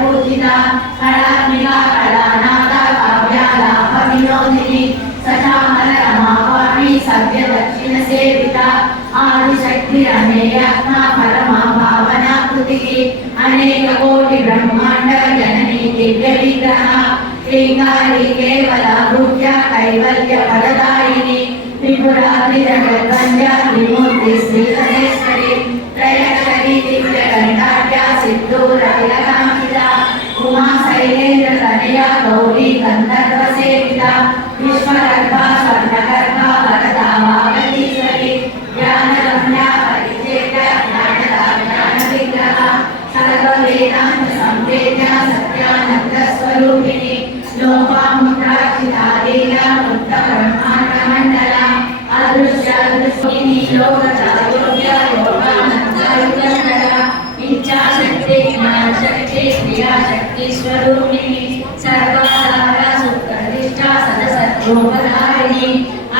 पूजिता कलात्मिका कलानादा काव्यालाप विनोदिनी सचामर रमावाणी सभ्य दक्षिण सेविता आदिशक्ति अमेयात्मा परमा भावना कृतिकी अनेक कोटि ब्रह्मांड जननी दिव्य विग्रह श्रींगारी केवल भूज्य कैवल्य फलदायिनी त्रिपुरारि जगद्वन्द्या विमूर्ति श्रीधरेश्वरी त्रयक्षरी दिव्य गंडाढ्य सिद्धूर विलकांकिता उमा शैलेन्द्र तनया गौरी गंधर्व सेविता विश्वगर्भा स्वर्णगर्भा वरदा वागतीश्वरी ज्ञानगम्या परिचेत्य ज्ञानदा ज्ञान विग्रह सर्व वेदांत संवेद्य सत्यानंद स्वरूपिणी लोपामुद्राक्षितादेया मुक्त ब्रह्मांड मंडला अदृश्य दृष्टिनी लोकदायोग्य योगानंदयुगंधरा इच्छाशक्ति ज्ञानशक्ति क्रियाशक्ति स्वरूपिणी सर्वाधार सुप्रतिष्ठा सदसद्रूपधारिणी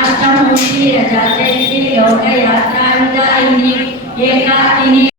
अष्टमुखी रजचैत्री योगयात्रानुदायिनी एकाकिनी